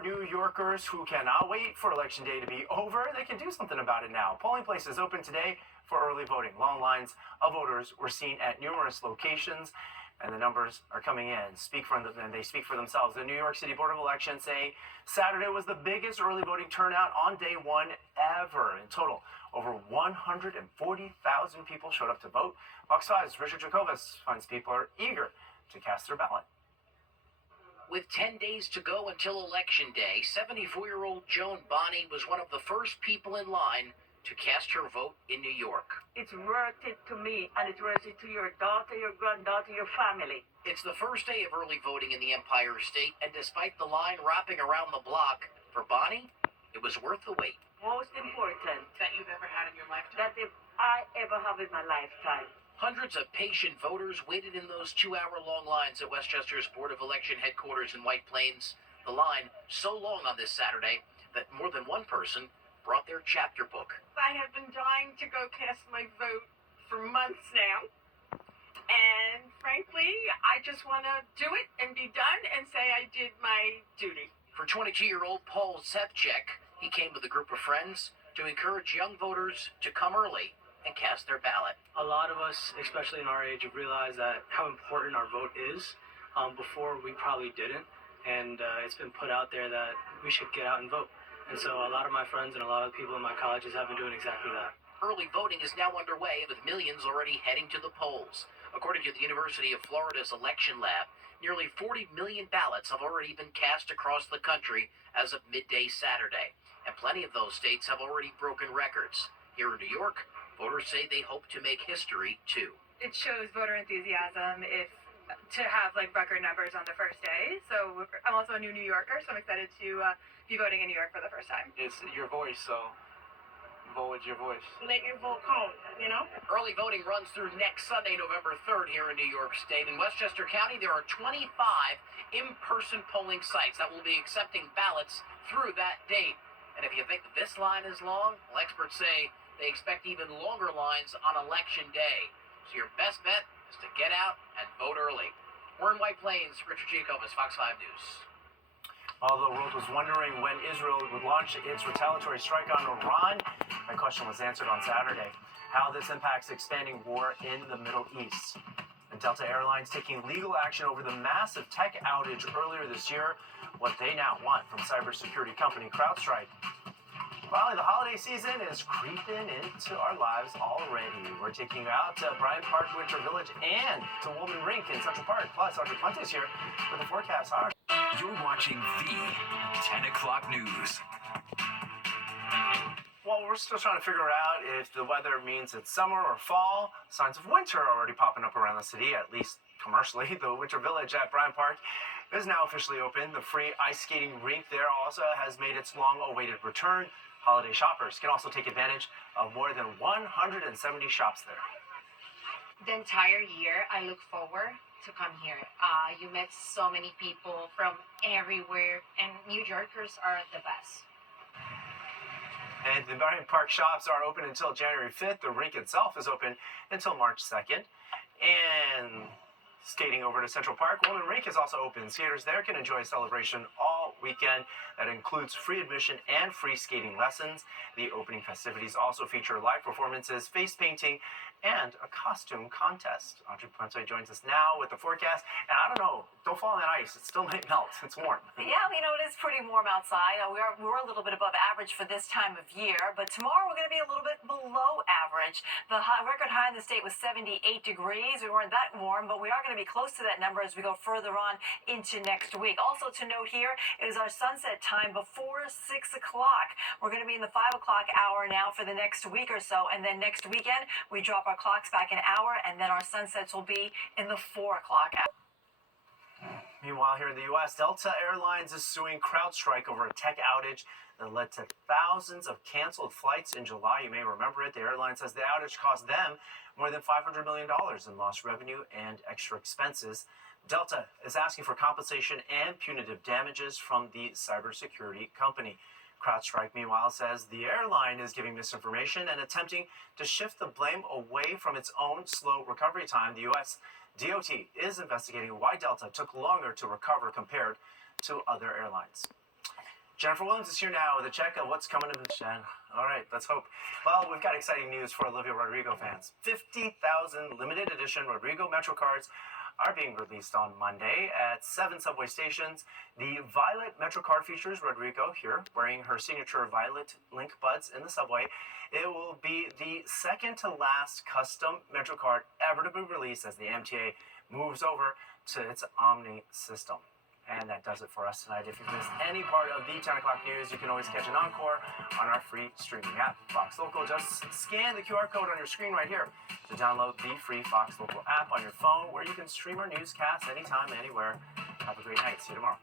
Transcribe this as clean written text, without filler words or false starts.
are New Yorkers who cannot wait for Election Day to be over. They can do something about it now. Polling places open today for early voting. Long lines of voters were seen at numerous locations, and the numbers are coming in. They speak for themselves. The New York City Board of Elections say Saturday was the biggest early voting turnout on day one ever. In total, over 140,000 people showed up to vote. Fox 5's Richard Jacobus finds people are eager to cast their ballot. With 10 days to go until Election Day, 74-year-old Joan Bonney was one of the first people in line to cast her vote in New York. It's worth it to me, and it's worth it to your daughter, your granddaughter, your family. It's the first day of early voting in the Empire State, and despite the line wrapping around the block, for Bonney, it was worth the wait. Most important that you've ever had in your lifetime? that if I ever have in my lifetime. Hundreds of patient voters waited in those 2-hour-long lines at Westchester's Board of Election headquarters in White Plains. The line so long on this Saturday that more than one person brought their chapter book. I have been dying to go cast my vote for months now. And frankly, I just want to do it and be done and say I did my duty. For 22-year-old Paul Sevchek, he came with a group of friends to encourage young voters to come early and cast their ballot. A lot of us, especially in our age, have realized that how important our vote is. Before we probably didn't, and it's been put out there that we should get out and vote. And so a lot of my friends and a lot of people in my colleges have been doing exactly that. Early voting is now underway, with millions already heading to the polls. According to the University of Florida's election lab, nearly 40 million ballots have already been cast across the country as of midday Saturday, and plenty of those states have already broken records. Here in New York, voters say they hope to make history, too. It shows voter enthusiasm to have record numbers on the first day. So I'm also a new New Yorker, so I'm excited to be voting in New York for the first time. It's your voice, so vote with your voice. Let your vote count, you know? Early voting runs through next Sunday, November 3rd, here in New York State. In Westchester County, there are 25 in-person polling sites that will be accepting ballots through that date. And if you think that this line is long, well, experts say they expect even longer lines on Election Day. So your best bet is to get out and vote early. We're in White Plains. Richard Jacobus, Fox 5 News. Although the world was wondering when Israel would launch its retaliatory strike on Iran, that question was answered on Saturday. How this impacts expanding war in the Middle East. And Delta Airlines taking legal action over the massive tech outage earlier this year, what they now want from cybersecurity company CrowdStrike. Finally, the holiday season is creeping into our lives already. We're taking you out to Bryant Park, Winter Village, and to Woolman Rink in Central Park. Plus, Audrey Fuentes here with the forecast. You're watching the 10 o'clock news. Well, we're still trying to figure out if the weather means it's summer or fall. Signs of winter are already popping up around the city, at least commercially. The Winter Village at Bryant Park is now officially open. The free ice skating rink there also has made its long-awaited return. Holiday shoppers can also take advantage of more than 170 shops there. The entire year, I look forward to come here. You met so many people from everywhere, and New Yorkers are the best. And the Bryant Park shops are open until January 5th. The rink itself is open until March 2nd. And skating over to Central Park, Woolman Rink is also open. Skaters there can enjoy a celebration all weekend that includes free admission and free skating lessons. The opening festivities also feature live performances, face painting, and a costume contest. Audrey Puente joins us now with the forecast. And I don't know, don't fall on that ice. It still might melt. It's warm. Yeah, it is pretty warm outside. We're a little bit above average for this time of year, but tomorrow we're going to be a little bit below average. The record high in the state was 78 degrees. We weren't that warm, but we are going to be close to that number as we go further on into next week. Also to note here is our sunset time before 6 o'clock. We're going to be in the 5 o'clock hour now for the next week or so, and then next weekend we drop our clocks back an hour, and then our sunsets will be in the 4 o'clock hour. Meanwhile, here in the U.S., Delta Airlines is suing CrowdStrike over a tech outage that led to thousands of canceled flights in July. You may remember it. The airline says the outage cost them more than $500 million in lost revenue and extra expenses. Delta is asking for compensation and punitive damages from the cybersecurity company. CrowdStrike, meanwhile, says the airline is giving misinformation and attempting to shift the blame away from its own slow recovery time. The U.S. DOT is investigating why Delta took longer to recover compared to other airlines. Jennifer Williams is here now with a check of what's coming to the Jen. All right, let's hope. Well, we've got exciting news for Olivia Rodrigo fans. 50,000 limited edition Rodrigo Metro cards are being released on Monday at 7 subway stations. The Violet Metro card features Rodrigo here wearing her signature Violet Link buds in the subway. It will be the second to last custom Metro card ever to be released as the MTA moves over to its Omni system. And that does it for us tonight. If you've missed any part of the 10 o'clock news, you can always catch an encore on our free streaming app, Fox Local. Just scan the QR code on your screen right here to download the free Fox Local app on your phone, where you can stream our newscasts anytime, anywhere. Have a great night. See you tomorrow.